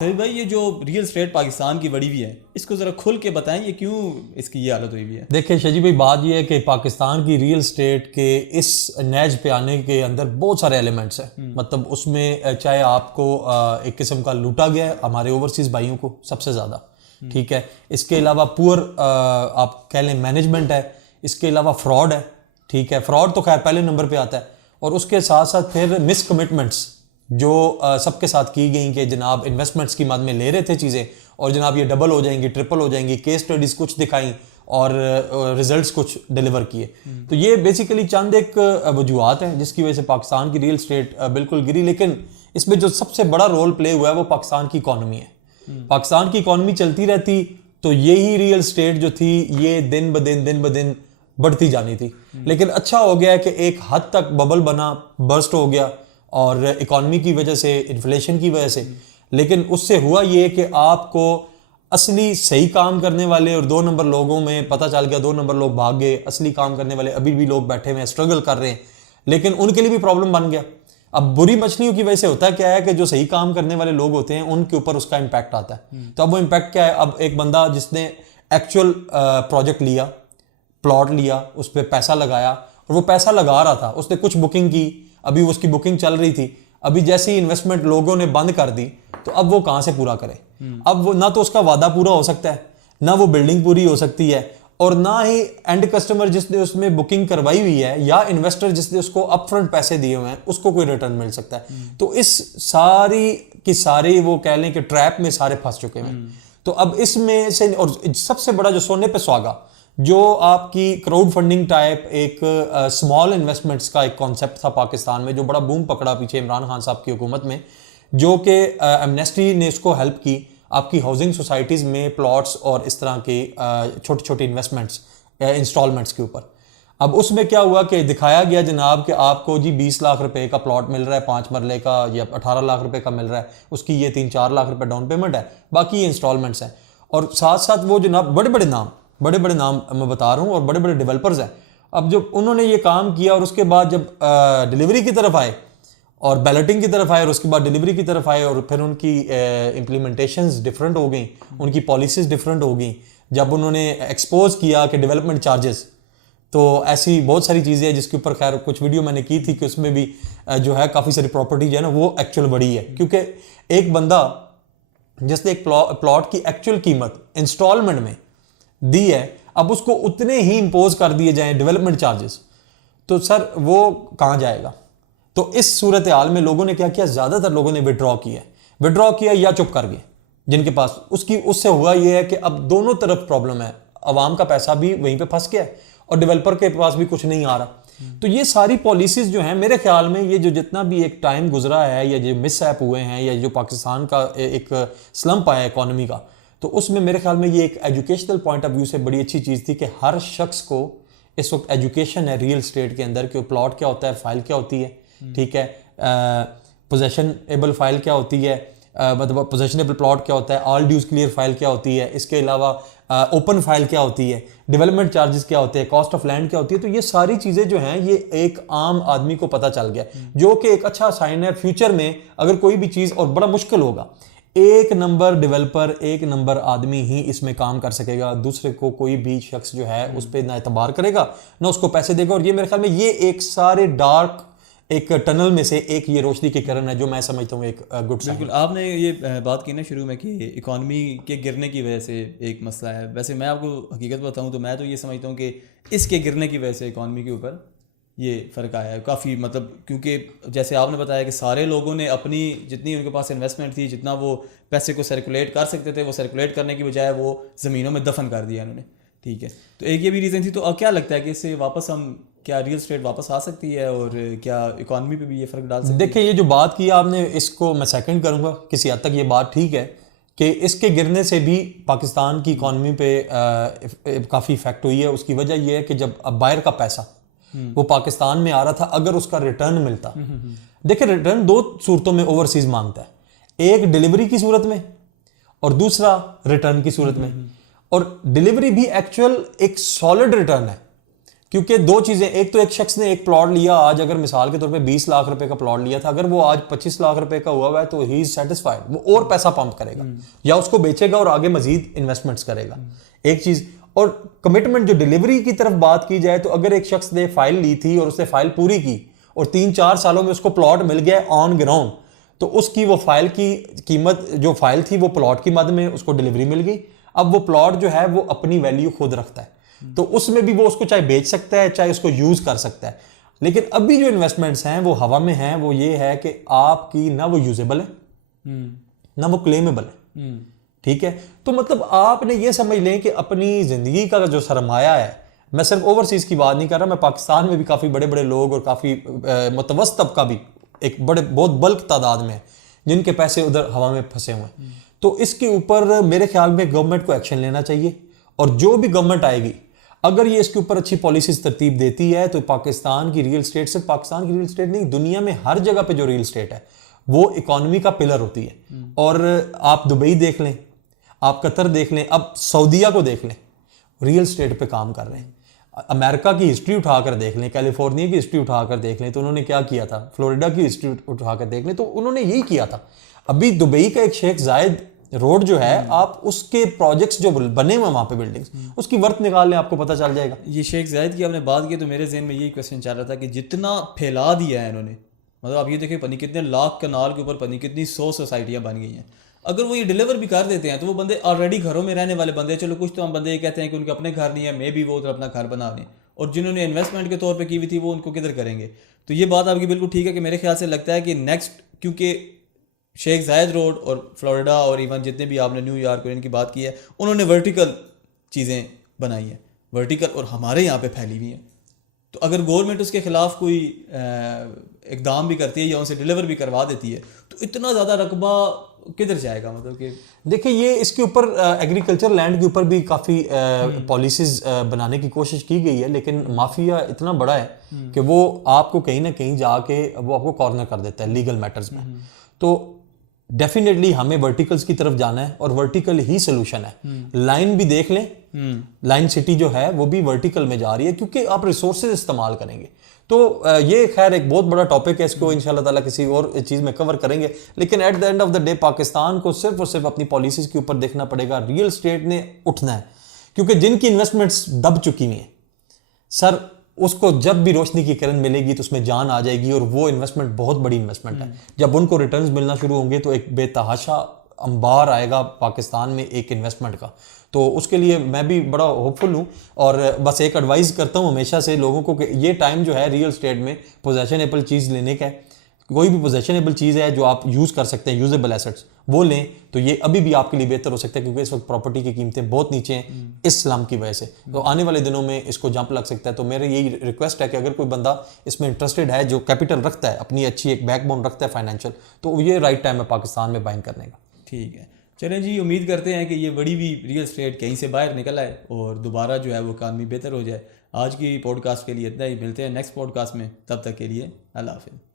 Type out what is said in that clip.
सही भाई, ये जो रियल स्टेट पाकिस्तान की बढ़ी हुई है, इसको ज़रा खुल के बताएं, ये क्यों इसकी ये हालत हुई हुई है। देखिए शजी भाई, बात यह है कि पाकिस्तान की रियल स्टेट के इस नैज पे आने के अंदर बहुत सारे एलिमेंट्स हैं। मतलब उसमें चाहे आपको एक किस्म का लूटा गया है हमारे ओवरसीज़ भाइयों को सबसे ज़्यादा, ठीक है। इसके अलावा पुअर आप कह लें मैनेजमेंट है, इसके अलावा फ्रॉड है, ठीक है। फ्रॉड तो खैर पहले नंबर पे आता है, और उसके साथ साथ फिर मिस कमिटमेंट्स जो सबके साथ की गई कि जनाब इन्वेस्टमेंट्स की मद में ले रहे थे चीज़ें, और जनाब ये डबल हो जाएंगी, ट्रिपल हो जाएंगी, केस स्टडीज़ कुछ दिखाई और रिजल्ट्स कुछ डिलीवर किए। तो ये बेसिकली चंद एक वजूहत हैं जिसकी वजह से पाकिस्तान की रियल स्टेट बिल्कुल गिरी। लेकिन इसमें जो सबसे बड़ा रोल प्ले हुआ है वो पाकिस्तान की इकॉनमी है। पाकिस्तान की इकॉनमी चलती रहती तो यही रियल स्टेट जो थी ये दिन ब दिन बढ़ती जानी थी। लेकिन अच्छा हो गया है कि एक हद तक बबल बना, बर्स्ट हो गया, और इकॉनमी की वजह से, इन्फ्लेशन की वजह से। लेकिन उससे हुआ ये कि आपको असली सही काम करने वाले और 2 नंबर लोगों में पता चल गया, 2 नंबर लोग भाग गए। असली काम करने वाले अभी भी लोग बैठे हुए हैं, स्ट्रगल कर रहे हैं, लेकिन उनके लिए भी प्रॉब्लम बन गया। अब बुरी मछलियों की वजह से होता क्या है कि जो सही काम करने वाले लोग होते हैं उनके ऊपर उसका इम्पैक्ट आता है। तो अब वो इम्पैक्ट क्या है? अब एक बंदा जिसने एक्चुअल प्रोजेक्ट लिया, प्लॉट लिया, उस पर पैसा लगाया, और वो पैसा लगा रहा था, उसने कुछ बुकिंग की, अभी उसकी बुकिंग चल रही थी, अभी जैसी इन्वेस्टमेंट लोगों ने बंद कर दी तो अब वो कहां से पूरा करे? अब वो ना तो उसका वादा पूरा हो सकता है, ना वो बिल्डिंग पूरी हो सकती है, और ना ही एंड कस्टमर जिसने उसमें बुकिंग करवाई हुई है या इन्वेस्टर जिसने उसको अपफ्रंट पैसे दिए हुए हैं उसको कोई रिटर्न मिल सकता है। तो इस सारी की सारी वो कह लें कि ट्रैप में सारे फंस चुके हैं। तो अब इसमें से, और सबसे बड़ा जो सोने पे सुहागा, जो आपकी क्राउड फंडिंग टाइप एक स्मॉल इन्वेस्टमेंट्स का एक कॉन्सेप्ट था पाकिस्तान में, जो बड़ा बूम पकड़ा पीछे इमरान खान साहब की हुकूमत में, जो कि एमनेस्टी ने इसको हेल्प की आपकी हाउसिंग सोसाइटीज़ में प्लॉट्स और इस तरह की छोटी छोटी इन्वेस्टमेंट्स इंस्टॉलमेंट्स के ऊपर। अब उसमें क्या हुआ कि दिखाया गया जनाब कि आपको जी 20 लाख रुपए का प्लॉट मिल रहा है, 5 मरले का, या 18 लाख रुपए का मिल रहा है, उसकी ये 3-4 लाख रुपए डाउन पेमेंट है, बाकी ये इंस्टॉलमेंट्स हैं। और साथ साथ वो जनाब बड़े बड़े नाम मैं बता रहा हूँ, और बड़े बड़े डेवलपर्स हैं। अब जब उन्होंने ये काम किया और उसके बाद जब डिलीवरी की तरफ आए और बैलेटिंग की तरफ आए और उसके बाद डिलीवरी की तरफ आए, और फिर उनकी इम्प्लीमेंटेशंस डिफरेंट हो गई, उनकी पॉलिसीज डिफरेंट हो गई। जब उन्होंने एक्सपोज किया कि डेवलपमेंट चार्जेस, तो ऐसी बहुत सारी चीज़ें हैं जिसके ऊपर खैर कुछ वीडियो मैंने की थी कि उसमें भी जो है काफ़ी सारी प्रॉपर्टी जो है ना वो एक्चुअल बढ़ी है। क्योंकि एक बंदा जिसने एक प्लॉट की एक्चुअल कीमत इंस्टॉलमेंट में दी है, अब उसको उतने ही इंपोज कर दिए जाएं डेवलपमेंट चार्जेस, तो सर वो कहां जाएगा? तो इस सूरत हाल में लोगों ने क्या किया? ज्यादातर लोगों ने विड्रॉ किया या चुप कर गए जिनके पास। उससे हुआ ये है कि अब दोनों तरफ प्रॉब्लम है, अवाम का पैसा भी वहीं पे फंस गया है और डेवलपर के पास भी कुछ नहीं आ रहा। तो ये सारी पॉलिसीज जो हैं, मेरे ख्याल में ये जो जितना भी एक टाइम गुजरा है, या जो मिस ऐप हुए हैं, या जो पाकिस्तान का एक स्लम्प आया इकोनॉमी का, तो उसमें मेरे ख्याल में ये एक एजुकेशनल पॉइंट ऑफ व्यू से बड़ी अच्छी चीज़ थी कि हर शख्स को इस वक्त एजुकेशन है रियल स्टेट के अंदर कि प्लॉट क्या होता है, फाइल क्या होती है, ठीक है, पोजेशनेबल फाइल क्या होती है, मतलब पोजेशनेबल प्लॉट क्या होता है, ऑल ड्यूज क्लियर फाइल क्या होती है, इसके अलावा ओपन फाइल क्या होती है, डेवलपमेंट चार्जेस क्या होते हैं, कॉस्ट ऑफ लैंड क्या होती है। तो ये सारी चीज़ें जो हैं ये एक आम आदमी को पता चल गया, जो कि एक अच्छा साइन है। फ्यूचर में अगर कोई भी चीज़, और बड़ा मुश्किल होगा, एक नंबर डेवलपर, एक नंबर आदमी ही इसमें काम कर सकेगा, दूसरे को कोई भी शख्स जो है उस पर ना एतबार करेगा, ना उसको पैसे देगा। और ये मेरे ख्याल में ये एक सारे डार्क एक टनल में से एक ये रोशनी की किरण है जो मैं समझता हूँ एक गुड साइन। बिल्कुल, आपने ये बात की ना शुरू में कि इकॉनमी के गिरने की वजह से एक मसला है। वैसे मैं आपको हकीकत बताऊँ तो मैं तो ये समझता हूँ कि इसके गिरने की वजह से इकॉनमी के ऊपर ये फ़र्क आया है काफ़ी। मतलब क्योंकि जैसे आपने बताया कि सारे लोगों ने अपनी जितनी उनके पास इन्वेस्टमेंट थी, जितना वो पैसे को सर्कुलेट कर सकते थे, वो सर्कुलेट करने की बजाय वो ज़मीनों में दफन कर दिया उन्होंने, ठीक है। तो एक ये भी रीज़न थी। तो अब क्या लगता है कि इससे वापस हम, क्या रियल स्टेट वापस आ सकती है, और क्या इकॉनमी पे भी ये फ़र्क डाल सकती है? देखिए, ये जो बात की आपने, इसको मैं सेकंड करूंगा। किसी हद तक ये बात ठीक है कि इसके गिरने से भी पाकिस्तान की इकॉनमी पे काफ़ी इफेक्ट हुई है। उसकी वजह यह है कि जब अब बाहर का पैसा वो पाकिस्तान में आ रहा था, अगर उसका रिटर्न मिलता, देखिए रिटर्न 2 सूरतों में ओवरसीज मांगता है, एक डिलीवरी की सूरत में और दूसरा रिटर्न की सूरत में। और डिलीवरी भी एक्चुअल एक सॉलिड रिटर्न है, क्योंकि दो चीजें, एक तो एक शख्स ने एक प्लॉट लिया आज, अगर मिसाल के तौर पे 20 लाख रुपए का प्लॉट लिया था, अगर वो आज 25 लाख रुपए का हुआ है तो ही इज सेटिस्फाइड, वो और पैसा पंप करेगा या उसको बेचेगा और आगे मजीद इन्वेस्टमेंट्स करेगा। एक चीज, और कमिटमेंट जो डिलीवरी की तरफ बात की जाए तो अगर एक शख्स ने फाइल ली थी और उसने फाइल पूरी की और 3-4 सालों में उसको प्लॉट मिल गया ऑन ग्राउंड, तो उसकी वो फाइल की कीमत, जो फाइल थी वो प्लॉट की मद में उसको डिलीवरी मिल गई। अब वो प्लॉट जो है वो अपनी वैल्यू खुद रखता है, तो उसमें भी वो उसको चाहे बेच सकता है चाहे उसको यूज कर सकता है। लेकिन अभी जो इन्वेस्टमेंट्स हैं वो हवा में हैं, वो ये है कि आपकी ना वो यूजेबल है ना वो क्लेमेबल है। ठीक है, तो मतलब आपने ये समझ लें कि अपनी जिंदगी का जो सरमाया है, मैं सिर्फ ओवरसीज की बात नहीं कर रहा, मैं पाकिस्तान में भी काफी बड़े बड़े लोग और काफी मुतवस्सित तबका भी एक बहुत बल्क तादाद में जिनके पैसे उधर हवा में फंसे हुए हैं। तो इसके ऊपर मेरे ख्याल में गवर्नमेंट को एक्शन लेना चाहिए, और जो भी गवर्नमेंट आएगी अगर ये इसके ऊपर अच्छी पॉलिसीज तरतीब देती है तो पाकिस्तान की रियल स्टेट, सिर्फ पाकिस्तान की रियल स्टेट नहीं, दुनिया में हर जगह पे जो रियल स्टेट है वो इकोनॉमी का पिलर होती है। और आप दुबई देख लें, आप कतर देख लें, अब सऊदीया को देख लें, रियल स्टेट पे काम कर रहे हैं। अमेरिका की हिस्ट्री उठाकर देख लें, कैलिफोर्निया की हिस्ट्री उठाकर देख लें तो उन्होंने क्या किया था, फ्लोरिडा की हिस्ट्री उठाकर देख लें तो उन्होंने यही किया था। अभी दुबई का एक शेख जायद रोड जो है, आप उसके प्रोजेक्ट्स जो बने हुए वहां पे बिल्डिंग्स, उसकी वर्थ निकाल लें, आपको पता चल जाएगा। ये शेख जायद की आपने बात की तो मेरे जहन में यही क्वेश्चन चल रहा था कि जितना फैला दिया है इन्होंने, मतलब आप ये देखिए पनी कितने लाख कनाल के ऊपर पनी कितनी 100 सोसाइटियाँ बन गई हैं। अगर वो ये डिलीवर भी कर देते हैं तो वो बंदे ऑलरेडी घरों में रहने वाले बंदे, चलो कुछ तो हम बंदे ये कहते हैं कि उनके अपने घर नहीं है, मे भी वो उधर अपना घर बना लें, और जिन्होंने इन्वेस्टमेंट के तौर पे की हुई थी वो उनको किधर करेंगे। तो ये बात आपकी बिल्कुल ठीक है कि मेरे ख्याल से लगता है कि नेक्स्ट, क्योंकि शेख जायद रोड और फ्लोरिडा और इवन जितने भी आपने न्यूयॉर्क और इनकी बात की है, उन्होंने वर्टिकल चीज़ें बनाई हैं, वर्टिकल, और हमारे यहाँ पे फैली हुई हैं। तो अगर गवर्नमेंट उसके खिलाफ कोई इकदाम भी करती है या उनसे डिलीवर भी करवा देती है तो इतना ज़्यादा रकबा किधर जाएगा, मतलब कि देखिए ये इसके ऊपर एग्रीकल्चर लैंड के ऊपर भी काफ़ी पॉलिसीज बनाने की कोशिश की गई है, लेकिन माफिया इतना बड़ा है कि वो आपको कहीं ना कहीं जाके वो आपको कॉर्नर कर देता है लीगल मैटर्स में। तो डेफिनेटली हमें वर्टिकल्स की तरफ जाना है और वर्टिकल ही सोल्यूशन है। लाइन भी देख लें, लाइन सिटी जो है वो भी वर्टिकल में जा रही है क्योंकि आप रिसोर्सेज इस्तेमाल करेंगे। तो ये खैर एक बहुत बड़ा टॉपिक है, इसको इंशाल्लाह ताला किसी और चीज़ में कवर करेंगे। लेकिन at the end of the day Pakistan को सिर्फ और सिर्फ अपनी पॉलिसीज के ऊपर देखना पड़ेगा। रियल स्टेट ने उठना है क्योंकि जिनकी इन्वेस्टमेंट्स दब चुकी हुई हैं सर, उसको जब भी रोशनी की किरण मिलेगी तो उसमें जान आ जाएगी, और वो इन्वेस्टमेंट बहुत बड़ी इन्वेस्टमेंट है। जब उनको रिटर्न्स मिलना शुरू होंगे तो एक बेतहाशा अंबार आएगा पाकिस्तान में एक इन्वेस्टमेंट का। तो उसके लिए मैं भी बड़ा होपफुल हूँ, और बस एक एडवाइस करता हूँ हमेशा से लोगों को कि ये टाइम जो है रियल स्टेट में पोजेशनेबल चीज़ लेने का है। कोई भी पोजेशनेबल चीज़ है जो आप यूज़ कर सकते हैं, यूजेबल एसेट्स, वो लें तो ये अभी भी आपके लिए बेहतर हो सकता है, क्योंकि इस वक्त प्रॉपर्टी की कीमतें बहुत नीचे हैं इस स्लम की वजह से। तो आने वाले दिनों में इसको जंप लग सकता है। तो मेरी यही रिक्वेस्ट है कि अगर कोई बंदा इसमें इंटरेस्टेड है, जो कैपिटल रखता है, अपनी अच्छी एक बैकबोन रखता है फाइनेंशियल, तो ये राइट टाइम है पाकिस्तान में बाइंग करने का। ठीक है, चलें जी, उम्मीद करते हैं कि ये बड़ी भी रियल स्टेट कहीं से बाहर निकल आए और दोबारा जो है वो इकानमी बेहतर हो जाए। आज की पॉडकास्ट के लिए इतना ही, मिलते हैं नेक्स्ट पॉडकास्ट में, तब तक के लिए अल्लाह हाफिज़।